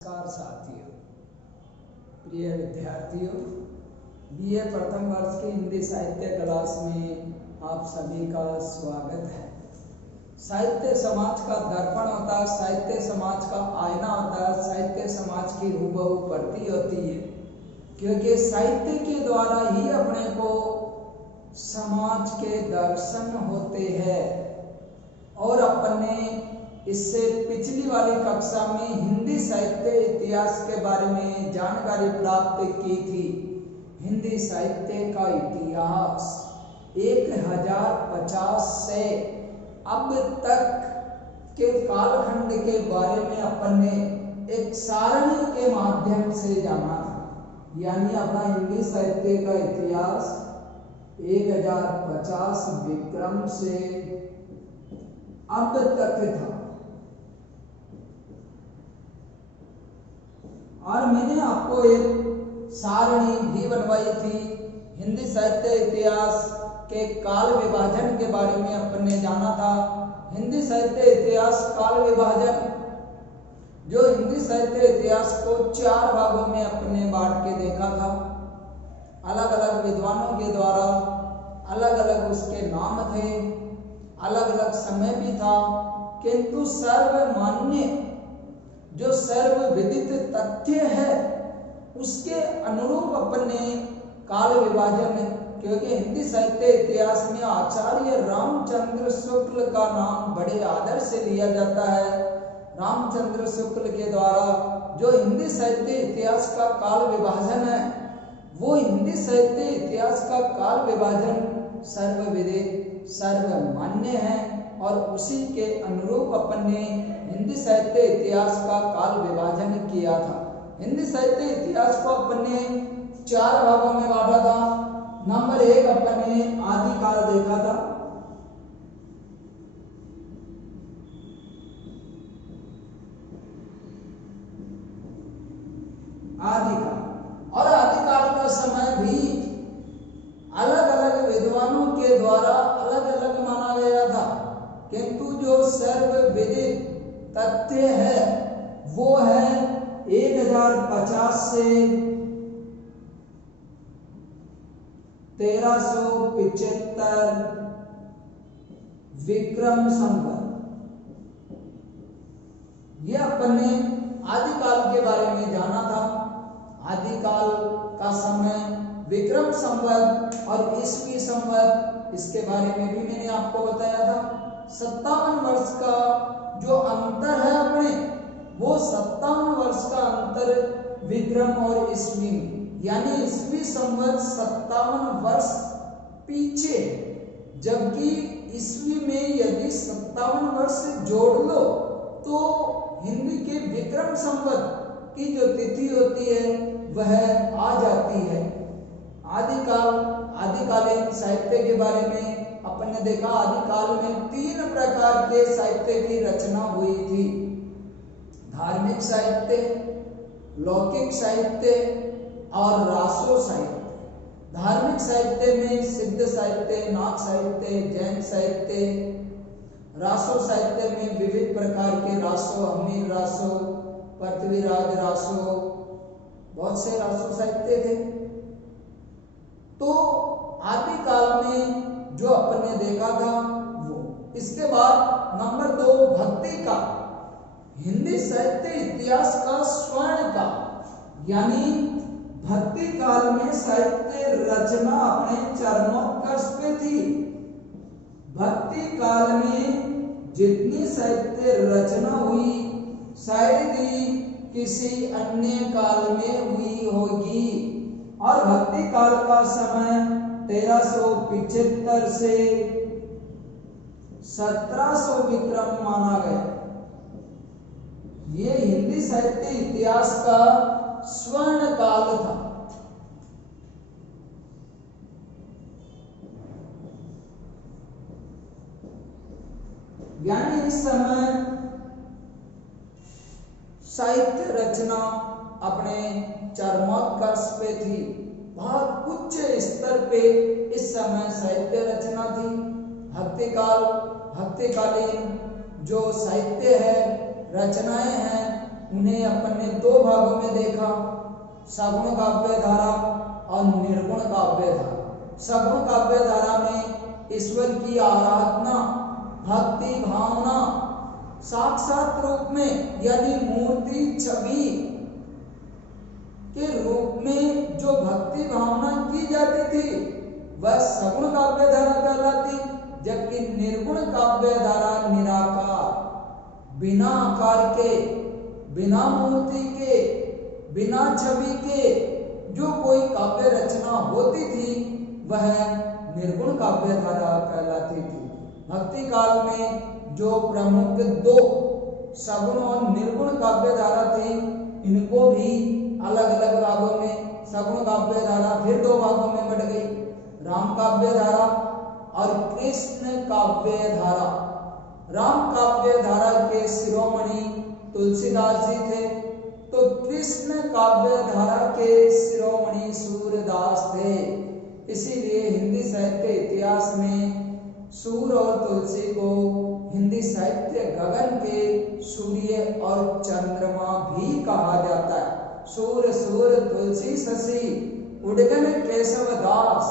नमस्कार साथियों, प्रिय विद्यार्थियों, बीए प्रथम वर्ष की हिंदी साहित्य क्लास में आप सभी का स्वागत है। साहित्य समाज का दर्पण होता है, साहित्य समाज का आईना होता है, साहित्य समाज की हूबहू प्रति होती है, क्योंकि साहित्य के द्वारा ही अपने को समाज के दर्शन होते हैं। और अपने इससे पिछली वाली कक्षा में हिंदी साहित्य इतिहास के बारे में जानकारी प्राप्त की थी। हिंदी साहित्य का इतिहास 1050 से अब तक के कालखंड के बारे में अपन ने एक सारणी के माध्यम से जाना था। यानी अपना हिंदी साहित्य का इतिहास 1050 विक्रम से अब तक था। और मैंने आपको एक सारणी भी बनवाई थी। हिंदी साहित्य इतिहास के काल विभाजन के बारे में अपन ने जाना था। हिंदी साहित्य इतिहास काल विभाजन, जो हिंदी साहित्य इतिहास को 4 भागों में अपन ने बांट के देखा था। अलग अलग विद्वानों के द्वारा अलग अलग उसके नाम थे, अलग अलग समय भी था, किंतु सर्वमान्य जो सर्वविदित तथ्य है उसके अनुरूप अपन ने काल विभाजन, क्योंकि हिंदी साहित्य इतिहास में आचार्य रामचंद्र शुक्ल का नाम बड़े आदर से लिया जाता है। रामचंद्र शुक्ल के द्वारा जो हिंदी साहित्य इतिहास का काल विभाजन है, वो हिंदी साहित्य इतिहास का काल विभाजन सर्वविदित सर्वमान्य है। और उसी के अनुरूप अपन ने हिंदी साहित्य इतिहास का काल विभाजन किया था। हिंदी साहित्य इतिहास को अपन ने 4 भागों में बांटा था। नंबर 1 अपन ने आदिकाल देखा था। आदिकाल, और आदिकाल का समय भी अलग अलग विद्वानों के द्वारा अलग अलग माना गया था, किंतु जो सर्वविदित तथ्य है वो है 1050 से 1375 विक्रम संवत। ये अपन ने आदिकाल के बारे में जाना था। आदिकाल का समय विक्रम संवत और ईस्वी संवत, इसके बारे में भी मैंने आपको बताया था। 57 वर्ष का जो अंतर है अपने, वो 57 वर्ष का अंतर विक्रम और ईस्वी में, यानी ईस्वी संवत 57 वर्ष पीछे, जबकि ईस्वी में यदि 57 वर्ष जोड़ लो तो हिंदी के विक्रम संवत की जो तिथि होती है वह आ जाती है। आदिकालीन साहित्य के बारे में अपन ने देखा। आदिकाल में 3 प्रकार के साहित्य की रचना हुई थी: धार्मिक साहित्य, लौकिक साहित्य और रासो साहित्य। धार्मिक साहित्य में सिद्ध साहित्य, नाथ साहित्य, जैन साहित्य। रासो साहित्य में विविध प्रकार के रासो, हमीर रासो, पृथ्वीराज रासो, बहुत से रासो साहित्य थे। तो आदिकाल में जो अपन ने देखा था वो। इसके बाद नंबर 2 भक्ति का, हिंदी साहित्य इतिहास का स्वर्ण का, यानी भक्ति काल में साहित्य रचना अपने चरमोत्कर्ष पे थी। भक्ति काल में जितनी साहित्य रचना हुई शायद ही किसी अन्य काल में हुई होगी। और भक्ति काल का समय 1375 से 1700 विक्रम माना गया। ये हिंदी साहित्य इतिहास का स्वर्ण काल था। यानी इस समय साहित्य रचना अपने चरमोत्कर्ष पे थी, बहुत उच्च स्तर पे इस समय साहित्य रचना थी। भक्तिकालीन जो साहित्य है, रचनाएं हैं, उन्हें अपन ने दो भागों में देखा, सगुण काव्य धारा और निर्गुण काव्य धारा। सगुण काव्य धारा में ईश्वर की आराधना, भक्ति भावना साक्षात रूप में यानी मूर्ति छवि के रूप में जो भक्ति भावना की जाती थी वह सगुण काव्य धारा कहलाती, जबकि निर्गुण काव्य धारा निराकार, बिना आकार के, बिना मूर्ति के, बिना छवि के जो कोई काव्य रचना होती थी वह निर्गुण काव्य धारा कहलाती थी। भक्ति काल में जो प्रमुख दो सगुण और निर्गुण काव्य धारा थी, इनको भी अलग अलग भागों में सगुण काव्य धारा फिर दो भागों में बट गई, राम काव्य धारा और कृष्ण काव्य धारा। राम काव्य धारा के शिरोमणि तुलसीदास जी थे, तो कृष्ण काव्य धारा के शिरोमणि सूरदास थे। इसीलिए हिंदी साहित्य इतिहास में सूर और तुलसी को हिंदी साहित्य गगन के सूर्य और चंद्रमा भी कहा जाता है। सूर सूर तुलसी शशि उड़गन केशव दास,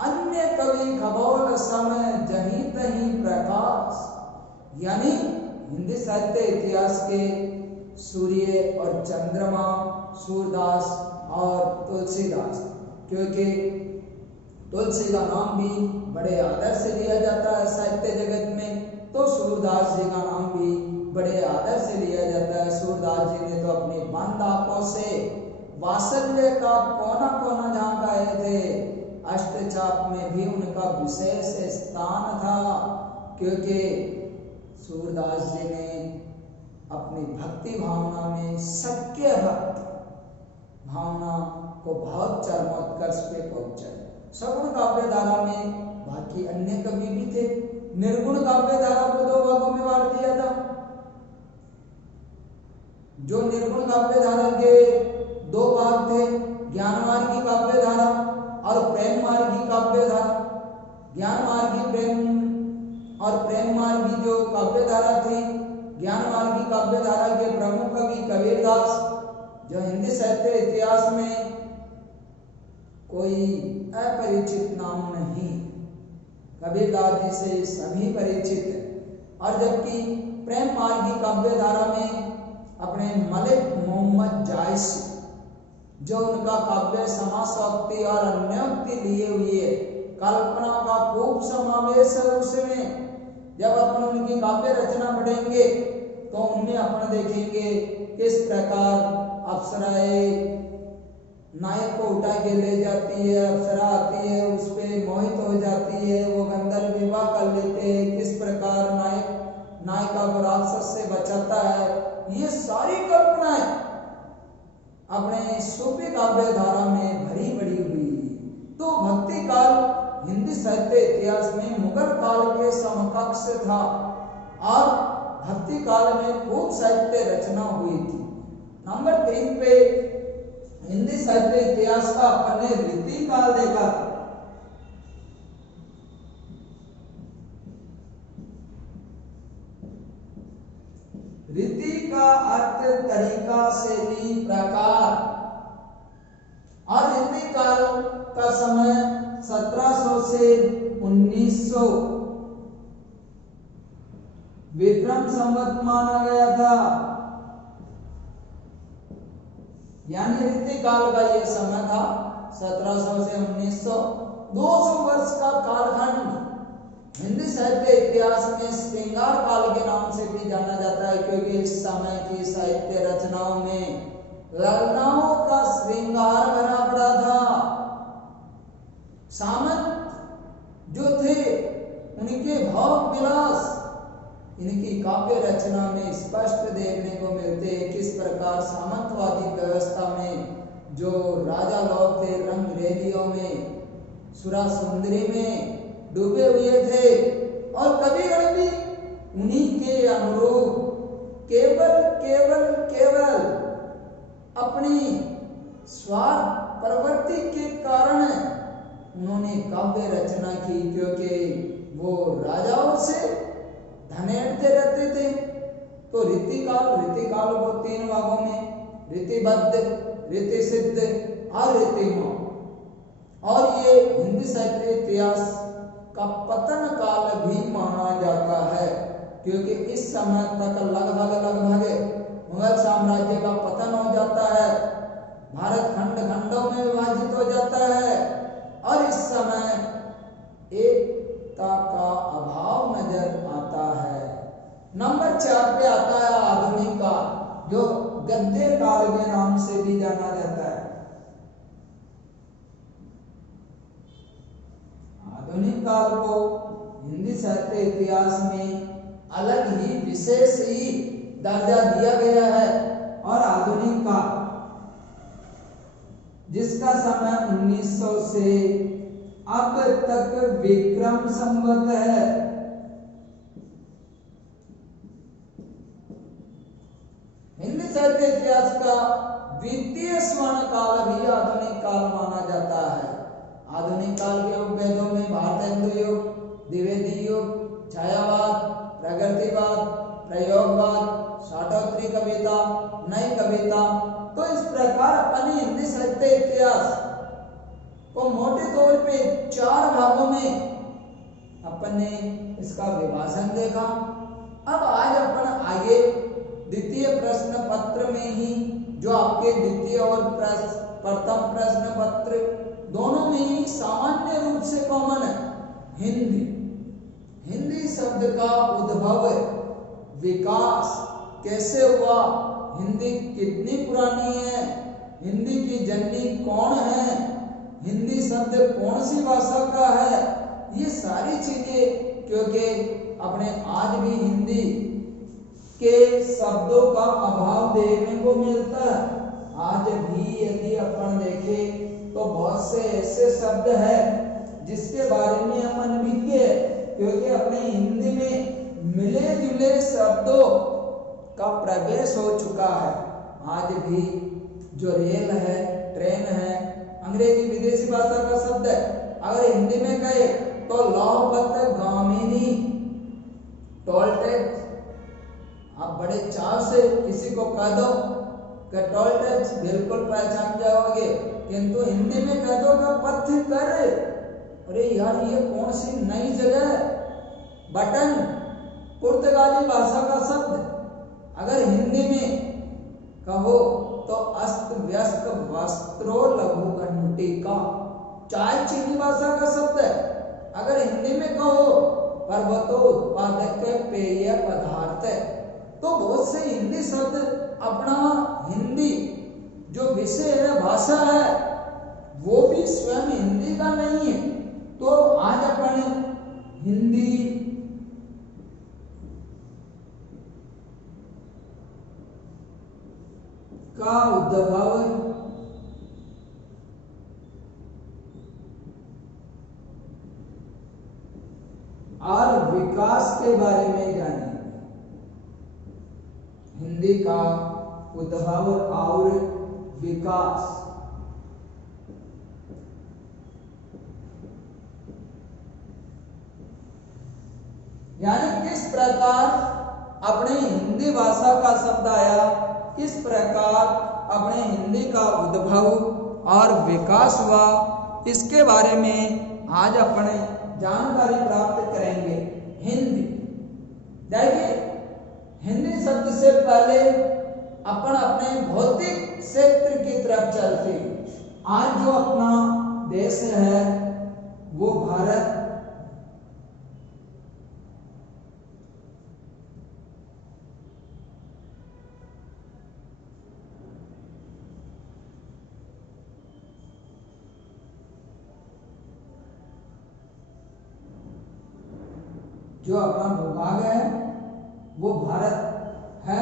अन्य कवि खगोल सम जहीं तहीं प्रकाश। यानी हिंदी साहित्य इतिहास के सूर्य और चंद्रमा सूरदास और तुलसीदास, क्योंकि तुलसी का नाम भी बड़े आदर से लिया जाता है साहित्य जगत में, तो सूरदास जी का नाम भी बड़े आदर से लिया जाता है। सूरदास जी ने तो अपनी बंद आंखों से वात्सल्य का कोना कोना झांकाए थे। अष्टचाप में भी उनका विशेष स्थान था, क्योंकि सूरदास जी ने अपनी भक्ति भावना में सबके भक्त भावना को बहुत चरमोत्कर्ष पे पहुंचाया। सगुण काव्य धारा में बाकी अन्य कवि भी थे। निर्गुण काव्य धारा को दो भागों में बांट दिया था। जो निर्गुण काव्य धारा के दो भाग थे, ज्ञान मार्गी काव्य धारा और प्रेम मार्गी काव्य धारा। ज्ञान मार्गी प्रेम और प्रेम मार्गी जो काव्य धारा थी, ज्ञान मार्गी काव्य धारा के प्रमुख कवि कबीरदास, जो हिंदी साहित्य इतिहास में कोई अपरिचित नाम नहीं, कबीरदास जी से सभी परिचित। और जबकि प्रेम मार्गी काव्य धारा में अपने मलिक मोहम्मद जायसी, जो उनका काव्य समासोक्ति और अन्योक्ति लिए हुए कल्पना का खूब समावेश है उसमें। जब अपन उनकी काव्य रचना पढ़ेंगे तो उनमें अपन देखेंगे किस प्रकार अप्सराएं नायक को उठा के ले जाती है, अप्सरा आती है, उस पे मोहित हो जाती है, वो गंधर्व विवाह कर लेते हैं, किस प्रकार नायिका को राक्षस से बचाता है। ये सारी कल्पनाएं अपने सूफी काव्य धारा में भरी भरी हुई। तो भक्ति काल हिंदी साहित्य इतिहास में मुगल काल के समकक्ष था और भक्ति काल में खूब साहित्य रचना हुई थी। नंबर 3 पे हिंदी साहित्य इतिहास का अपन ने रीति काल देखा। रीति का अर्थ तरीका, शैली, प्रकार। और रीति काल का समय 1700 से 1900 विक्रम संवत माना गया था। यानी रीति काल का यह समय था 1700 से 1900, 200 वर्ष का कालखंड हिंदी साहित्य इतिहास में श्रृंगार काल के नाम से भी जाना जाता है, क्योंकि इस समय की साहित्य रचनाओं में ललनाओं का श्रृंगार भरा पड़ा था। सामंत जो थे उनके भाव विलास इनकी काव्य रचना में स्पष्ट देखने को मिलते हैं। किस प्रकार सामंतवादी व्यवस्था में जो राजा लोग थे रंग रैलियों में, सुरा सुंदरी में डूबे हुए थे, और कविगण भी उन्हीं के अनुरूप केवल केवल केवल अपनी स्वार्थ प्रवृत्ति के कारण उन्होंने काव्य रचना की, क्योंकि वो राजाओं से धन ऐंठते रहते थे, तो रीतिकाल को 3 भागों में, रीतिबद्ध, रीतिसिद्ध और रीतिमय। और ये हिंदी साहित्य इतिहास का पतन काल भी माना जाता है, क्योंकि इस समय तक लगभग मुगल साम्राज्य का पतन हो जाता है, भारत खंडों में विभाजित हो जाता है और इस समय एकता का अभाव नजर आता है। नंबर 4 पे आता है आधुनिक काल, जो गद्य काल के नाम से भी जाना जाता है। आधुनिक काल को हिंदी साहित्य इतिहास में अलग ही विशेष ही दर्जा दिया गया है। और आधुनिक काल जिसका समय 1900 से अब तक विक्रम संवत है। हिंदी साहित्य इतिहास का द्वितीय स्वर्ण काल भी आधुनिक काल माना जाता है। आधुनिक काल के उपवेदों में भारतेंदु युग, द्विवेदी युग, छायावाद, प्रगतिवाद, प्रयोगवाद, साठोत्तरी कविता, नई कविता। तो इस प्रकार अपने हिंदी साहित्य इतिहास को मोटे तौर पे 4 भागों में अपने इसका विभाजन देखा। अब आज अपन आगे द्वितीय प्रश्न पत्र में ही, जो आपके द्वितीय और प्रथम प्रश्न पत्र दोनों में ही सामान्य रूप से कॉमन है, हिंदी शब्द का उद्भव, विकास कैसे हुआ, हिंदी कितनी पुरानी है, हिंदी की जननी कौन है, हिंदी शब्द कौन सी भाषा का है, ये सारी चीजें, क्योंकि अपने आज भी हिंदी के शब्दों का अभाव देखने को मिलता है। आज भी यदि अपन देखें तो बहुत से ऐसे शब्द हैं जिसके बारे में हम अनभिज्ञ है, क्योंकि अपने हिंदी में मिले जुले शब्दों का प्रवेश हो चुका है। आज भी जो रेल है, ट्रेन है, अंग्रेजी विदेशी भाषा का शब्द है। अगर हिंदी में कहे तो लौहपत, गामिनी, टोल टैक्स, आप बड़े चाव से किसी को कह दो कि टोल टैक्स, बिल्कुल पहचान जाओगे, किंतु हिंदी में कह दो कि पथ कर, अरे यार ये कौन सी नई जगह है। बटन, पुर्तगाली भाषा का शब्द, अगर हिंदी में कहो तो अस्त व्यस्त वस्त्रो लघु घंटिका, चाय चीनी भाषा का शब्द है। अगर हिंदी में कहो पर्वतो उत्पादक पेय पदार्थ है। तो बहुत से हिंदी शब्द अपना हिंदी जो विषय है, भाषा है, वो भी स्वयं हिंदी का नहीं है। तो आज अपन हिंदी का उद्भव और विकास के बारे में जानेंगे। हिंदी का उद्भव और विकास। यानी किस प्रकार अपने हिंदी भाषा का शब्द आया, किस प्रकार अपने हिंदी का उद्भव और विकास हुआ, इसके बारे में आज अपने जानकारी प्राप्त करेंगे। हिंदी, देखिए हिंदी शब्द से पहले अपन अपने भौतिक क्षेत्र की तरफ चलते हैं। आज जो अपना देश है वो भारत, जो अपना भूभाग है वो भारत है।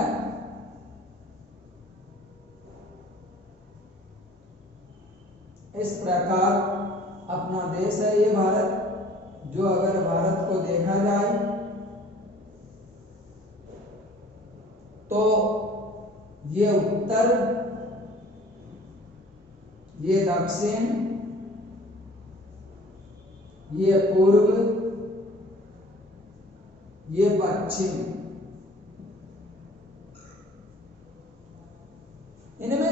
इस प्रकार अपना देश है ये भारत। जो अगर भारत को देखा जाए तो ये उत्तर, ये दक्षिण, ये पूर्व, ये पश्चिम,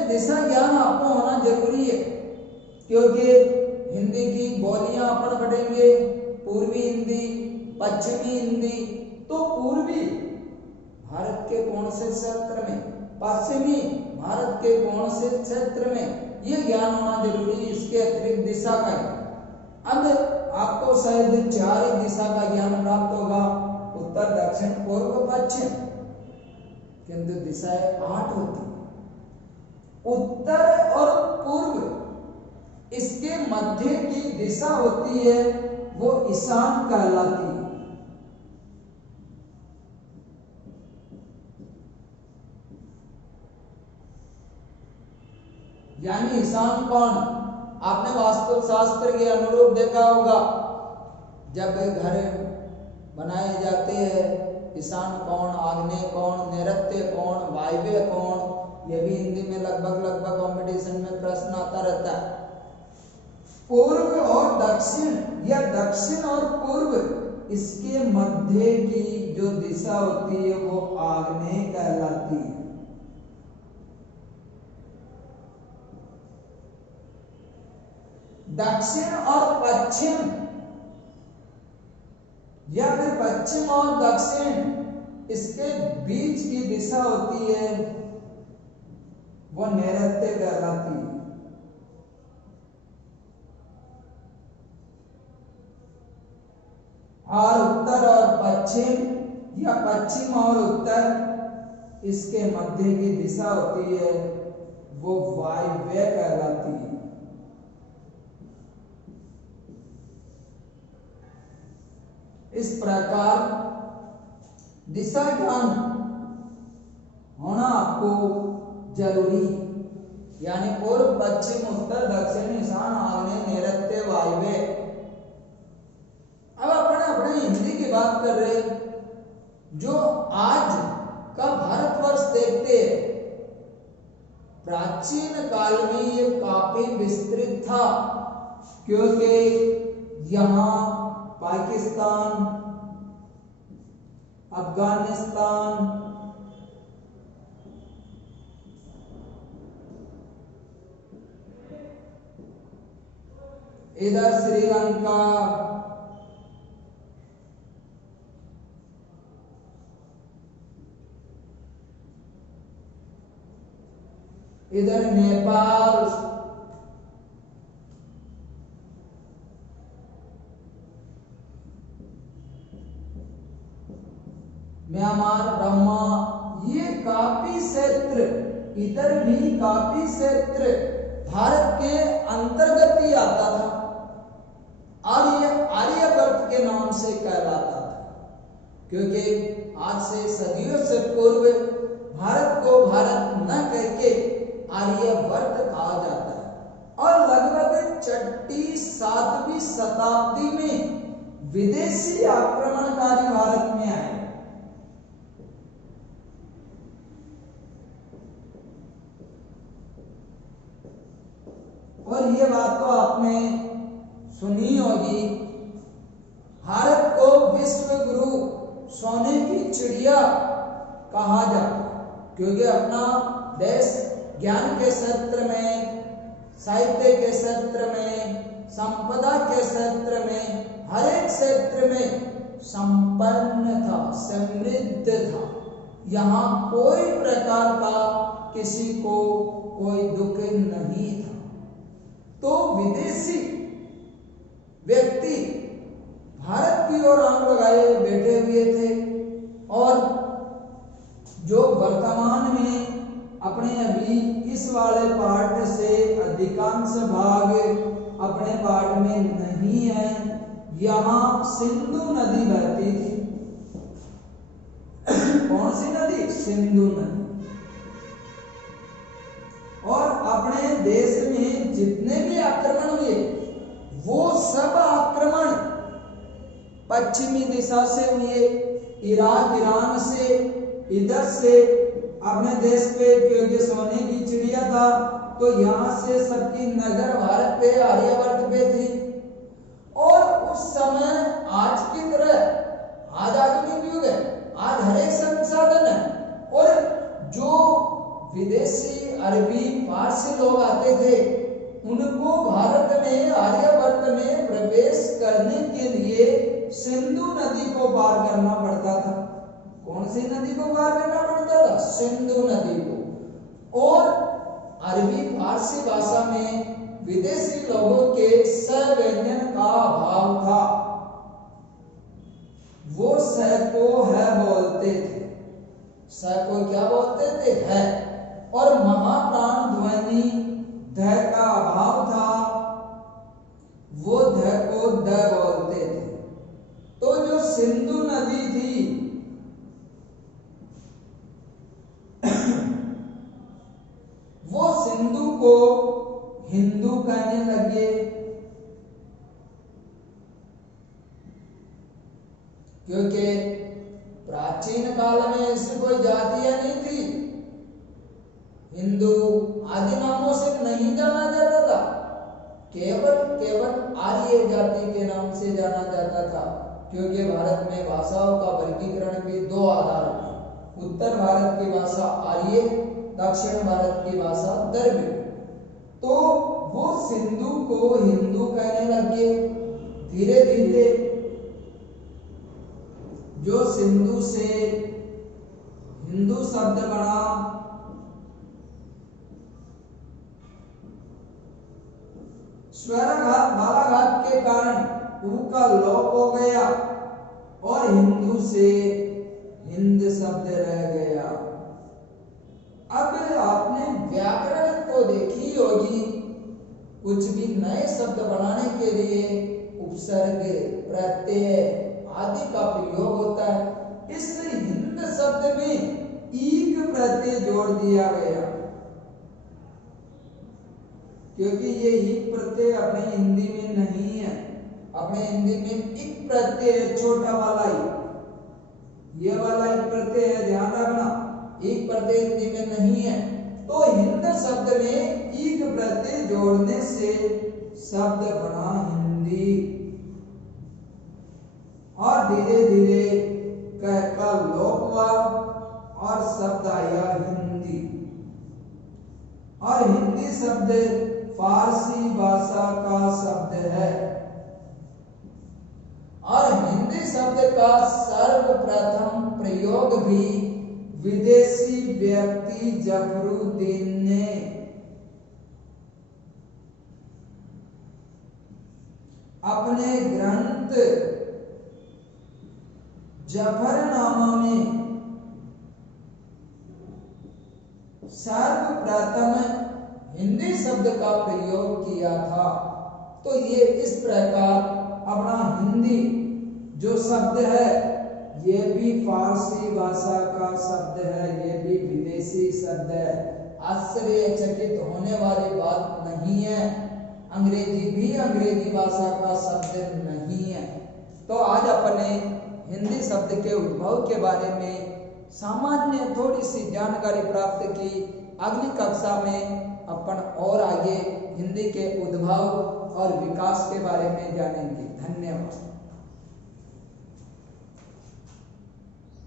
दिशा ज्ञान आपको होना जरूरी है, क्योंकि हिंदी की बोलियां अपन पढ़ेंगे, पूर्वी हिंदी, पश्चिमी हिंदी। तो पूर्वी भारत के कौन से क्षेत्र में, पश्चिमी भारत के कौन से क्षेत्र में, ये ज्ञान होना जरूरी है। इसके अतिरिक्त दिशा का ज्ञान। अब आपको शायद 4 ही दिशा का ज्ञान प्राप्त होगा, उत्तर, दक्षिण, पूर्व, पश्चिम, किंतु दिशाएं 8 होती है। उत्तर और पूर्व, इसके मध्य की दिशा होती है, वो ईशान कहलाती है। यानी ईशान कोण आपने वास्तु शास्त्र के अनुरूप देखा होगा, जब घर बनाए जाते हैं, ईशान कोण, आग्नेय कोण, नैऋत्य कोण, वायव्य कोण, ये भी हिंदी में लगभग कंपटीशन में प्रश्न आता रहता है। पूर्व और दक्षिण या दक्षिण और पूर्व, इसके मध्य की जो दिशा होती है वो आग्नेय कहलाती है। दक्षिण और पश्चिम या फिर पश्चिम और दक्षिण, इसके बीच की दिशा होती है, वो नैऋत्य कहलाती है। और उत्तर और पश्चिम या पश्चिम और उत्तर, इसके मध्य की दिशा होती है, वो वायव्य कहलाती है। इस प्रकार दिशा ज्ञान होना आपको जरूरी, यानी पूर्व, पश्चिम, उत्तर, दक्षिण, ईशान, आग्नेय, नैऋत्य, वायव्य। अब अपने हिंदी की बात कर रहे, जो आज का भारतवर्ष देखते हैं, प्राचीन काल में ये काफी विस्तृत था, क्योंकि यहाँ पाकिस्तान, अफगानिस्तान, इधर श्रीलंका, इधर नेपाल, म्यांमार, ब्रह्मा, ये काफी क्षेत्र, इधर भी काफी क्षेत्र भारत के अंतर्गत ही आता था, और ये आर्यवर्त के नाम से कहलाता था, क्योंकि आज से सदियों से पूर्व भारत को भारत न करके आर्यवर्त कहा जाता है। और लगभग 6वीं-7वीं शताब्दी में विदेशी आक्रमणकारी भारत में आए। और ये बात तो आपने सुनी होगी, भारत को विश्व गुरु, सोने की चिड़िया कहा जाता है, क्योंकि अपना देश ज्ञान के क्षेत्र में, साहित्य के क्षेत्र में, संपदा के क्षेत्र में, हर एक क्षेत्र में संपन्न था, समृद्ध था। यहाँ कोई प्रकार का किसी को कोई दुख नहीं था। तो विदेशी व्यक्ति भारत की ओर आंख लगाए बैठे हुए थे, और जो वर्तमान में अपने अभी इस वाले पार्ट से अधिकांश भाग अपने पार्ट में नहीं है, यहाँ सिंधु नदी बहती थी। कौन सी नदी? सिंधु नदी। और अपने देश में जितने भी आक्रमण हुए, वो सब आक्रमण पश्चिमी दिशा से हुए, इराक, ईरान से, इधर से अपने देश पे, क्योंकि सोने की चिड़िया था, तो यहाँ से सबकी नजर भारत पे, आर्यवर्त पे थी। और उस समय आज की तरह, आज आधुनिक युग है, आज हर एक संसाधन है, और जो विदेशी अरबी फारसी लोग आते थे, उनको भारत में आर्यवर्त में प्रवेश करने के लिए सिंधु नदी को पार करना पड़ता था। कौन सी नदी को पार करना पड़ता था? सिंधु नदी को। और अरबी फारसी भाषा में विदेशी लोगों के स व्यंजन का अभाव था, वो स को है बोलते थे। स को क्या बोलते थे? है। और महाप्राण ध्वनि ध का अभाव था, वो ध को द बोलते थे। तो जो सिंधु नदी थी वो सिंधु को हिंदू कहने लगे, क्योंकि प्राचीन काल में ऐसी कोई जातियां नहीं थी। हिंदू आदि नामों से नहीं जाना जाता था, केवल आर्य जाति के नाम से जाना जाता था। क्योंकि भारत में भाषाओं का वर्गीकरण भी दो आधार पे, उत्तर भारत की भाषा आर्य, दक्षिण भारत की भाषा द्रविड़। तो वो सिंधु को हिंदू कहने लगे। धीरे धीरे जो सिंधु से हिंदू शब्द बना, स्वराघात बालाघात के कारण ऊ का लोप हो गया और हिंदू से हिंद शब्द रह गया। अब आपने व्याकरण तो देखी होगी, कुछ भी नए शब्द बनाने के लिए उपसर्ग, प्रत्यय आदि का प्रयोग होता है। इस हिंद शब्द में ईक प्रत्यय जोड़ दिया गया, क्योंकि ये ईक प्रत्यय अपने हिंदी में नहीं है। अपने हिंदी में इक प्रत्यय छोटा वाला ही, ये वाला इक प्रत्यय है, ध्यान रखना। एक प्रत्यय हिंदी में नहीं है। तो हिंद शब्द में ईक प्रत्यय जोड़ने से शब्द बना हिंदी, और धीरे धीरे क का लोप हुआ और शब्द आया हिंदी। और हिंदी शब्द फारसी भाषा का शब्द है, और हिंदी शब्द का सर्वप्रथम प्रयोग भी विदेशी व्यक्ति जफरुद्दीन ने अपने ग्रंथ जफरनामा में सर्वप्रथम हिंदी शब्द का प्रयोग किया था। तो ये इस प्रकार अपना हिंदी जो शब्द है, ये भी फारसी भाषा का शब्द है, ये भी विदेशी शब्द है। आश्चर्यचकित होने वाली बात नहीं है, अंग्रेजी भी अंग्रेजी भाषा का शब्द नहीं है। तो आज अपने हिंदी शब्द के उद्भव के बारे में सामान्य थोड़ी सी जानकारी प्राप्त की। अगली कक्षा में अपन और आगे हिंदी के उद्भव और विकास के बारे में जानेंगे। धन्यवाद।